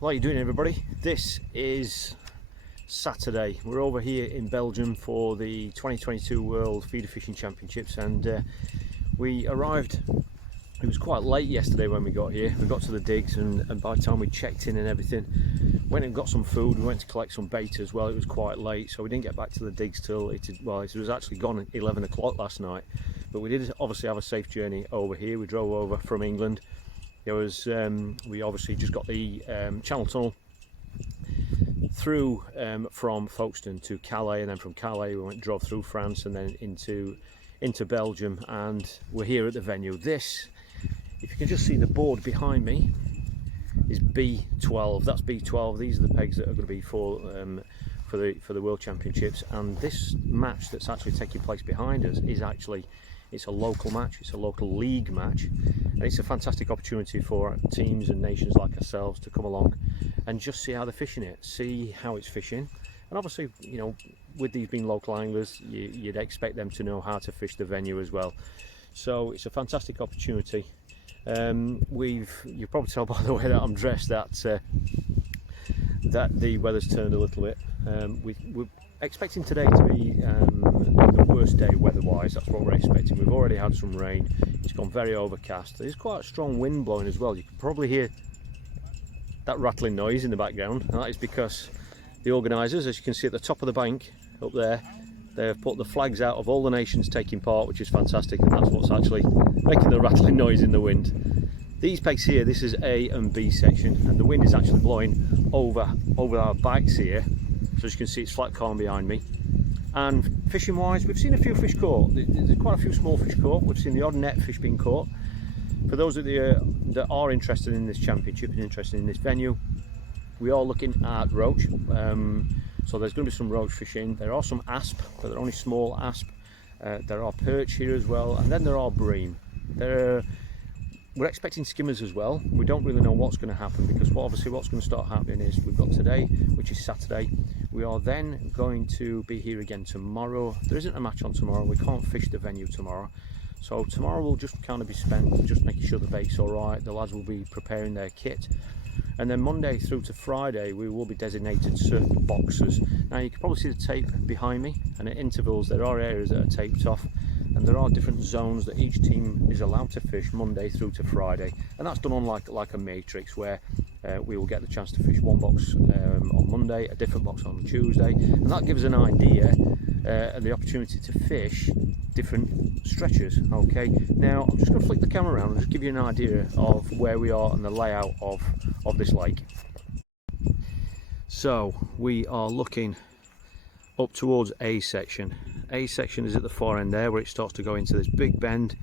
How are you doing, everybody? This is Saturday. We're over here in Belgium for the 2022 World Feeder Fishing Championships, and we arrived. It was quite late yesterday when we got here. We got to the digs, and by the time we checked in and everything, went and got some food. We went to collect some bait as well. It was quite late, so we didn't get back to the digs till it was actually gone at 11 o'clock last night. But we did obviously have a safe journey over here. We drove over from England. There was we obviously just got the Channel Tunnel through from Folkestone to Calais, and then from Calais we drove through France and then into Belgium, and we're here at the venue. This, if you can just see the board behind me, is B12. That's B12. These are the pegs that are going to be for the World Championships, and this match that's actually taking place behind us is actually, it's a local match, it's a local league match, and it's a fantastic opportunity for teams and nations like ourselves to come along and just see how they're fishing it, see how it's fishing. And obviously, you know, with these being local anglers, you'd expect them to know how to fish the venue as well. So it's a fantastic opportunity. You probably tell by the way that I'm dressed that the weather's turned a little bit. We're expecting today to be the worst day weather-wise. That's what we're expecting. We've already had some rain. It's gone very overcast. There's quite a strong wind blowing as well. You can probably hear that rattling noise in the background. And that is because the organisers, as you can see at the top of the bank up there, they have put the flags out of all the nations taking part, which is fantastic, and that's what's actually making the rattling noise in the wind. These pegs here, this is A and B section, and the wind is actually blowing over our backs here. So as you can see, it's flat calm behind me. And fishing wise, we've seen a few fish caught. There's quite a few small fish caught. We've seen the odd net fish being caught. For those of you that are interested in this championship and interested in this venue, we are looking at roach. So there's going to be some roach fishing. There are some asp, but they're only small asp. There are perch here as well, and then there are bream. We're expecting skimmers as well. We don't really know what's going to happen, because obviously what's going to start happening is we've got today, which is Saturday. We are then going to be here again tomorrow. There isn't a match on tomorrow. We can't fish the venue tomorrow. So tomorrow will just kind of be spent just making sure the bait's all right. The lads will be preparing their kit. And then Monday through to Friday, we will be designated certain boxes. Now you can probably see the tape behind me, and at intervals there are areas that are taped off, and there are different zones that each team is allowed to fish Monday through to Friday. And that's done on like a matrix, where we will get the chance to fish one box on Monday, a different box on Tuesday, and that gives an idea and the opportunity to fish different stretches. Okay, now I'm just going to flick the camera around and just give you an idea of where we are and the layout of this lake. So we are looking up towards A section. A section is at the far end there, where it starts to go into this big bend.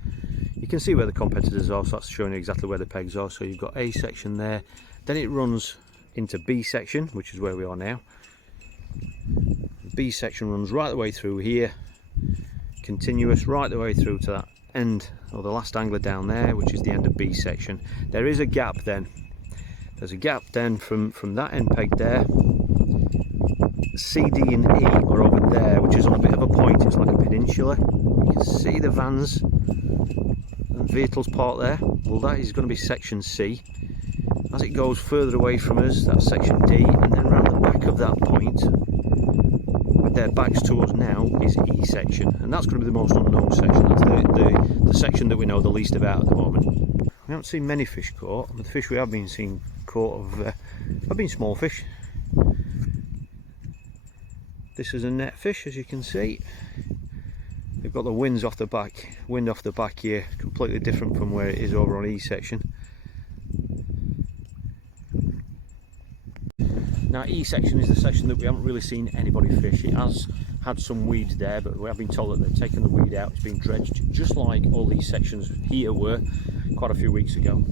You can see where the competitors are, so that's showing you exactly where the pegs are. So you've got A section there, then it runs into B section, which is where we are now. B section runs right the way through here, continuous right the way through to that end, or the last angler down there, which is the end of B section. There is a gap then. There's a gap then from that end peg there. C, D and E are over there, which is on a bit of a point. It's like a peninsula. You can see the vans and vehicles parked there. Well, that is going to be section C. As it goes further away from us, that's section D, and then around the back of that point, with their backs to us now, is E section, and that's going to be the most unknown section. That's the section that we know the least about at the moment. We haven't seen many fish caught. The fish we have been seeing caught have been small fish. This is a net fish, as you can see. We've got the wind off the back here, completely different from where it is over on E section. Now E section is the section that we haven't really seen anybody fish. It has had some weeds there, but we have been told that they've taken the weed out. It's been dredged, just like all these sections here were quite a few weeks ago.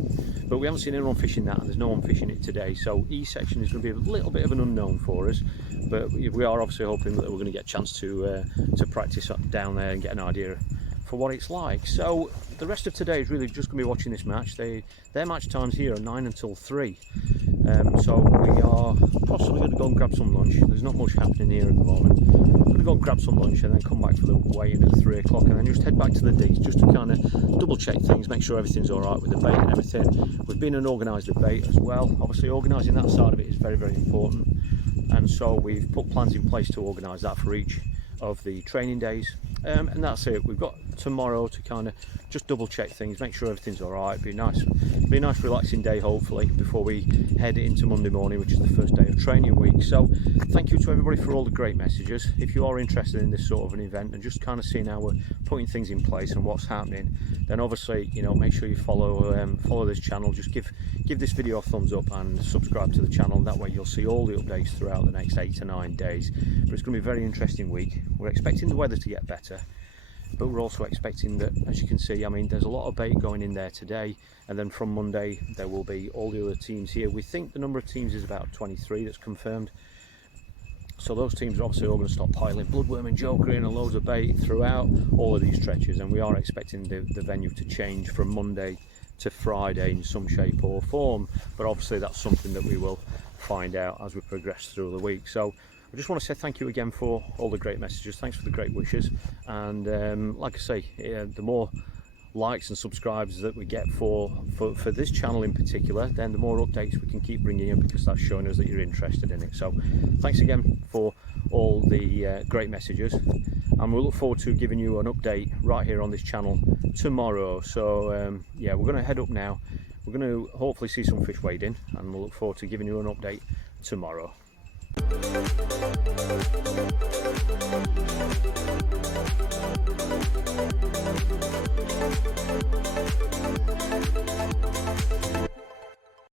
But we haven't seen anyone fishing that, and there's no one fishing it today. So E section is going to be a little bit of an unknown for us, but we are obviously hoping that we're going to get a chance to practice up down there and get an idea for what it's like. So the rest of today is really just going to be watching this match. Their match times here are 9 until 3. So we are possibly going to go and grab some lunch. There's not much happening here at the moment. I'm going to go and grab some lunch and then come back for the weigh-in at 3 o'clock, and then just head back to the digs just to kind of double check things, make sure everything's all right with the bait and everything. We've been and organised the bait as well. Obviously organising that side of it is very, very important, and so we've put plans in place to organise that for each of the training days. And that's it. We've got tomorrow to kind of just double check things, make sure everything's all right. Be a nice relaxing day hopefully before we head into Monday morning, which is the first day of training week. So thank you to everybody for all the great messages. If you are interested in this sort of an event and just kind of seeing how we're putting things in place and what's happening, then obviously, you know, make sure you follow this channel. Just give this video a thumbs up and subscribe to the channel. That way you'll see all the updates throughout the next 8 to 9 days. But it's going to be a very interesting week. We're expecting the weather to get better, but we're also expecting that, as you can see, I mean, there's a lot of bait going in there today, and then from Monday there will be all the other teams here. We think the number of teams is about 23 that's confirmed. So those teams are obviously all going to start piling bloodworm and joker in and loads of bait throughout all of these stretches, and we are expecting the venue to change from Monday to Friday in some shape or form, but obviously that's something that we will find out as we progress through the week. So I just want to say thank you again for all the great messages. Thanks for the great wishes, and like I say, the more likes and subscribes that we get for this channel in particular, then the more updates we can keep bringing in, because that's showing us that you're interested in it. So thanks again for all the great messages, and we'll look forward to giving you an update right here on this channel tomorrow. So yeah, we're going to head up now. We're going to hopefully see some fish weighed in, and we'll look forward to giving you an update tomorrow.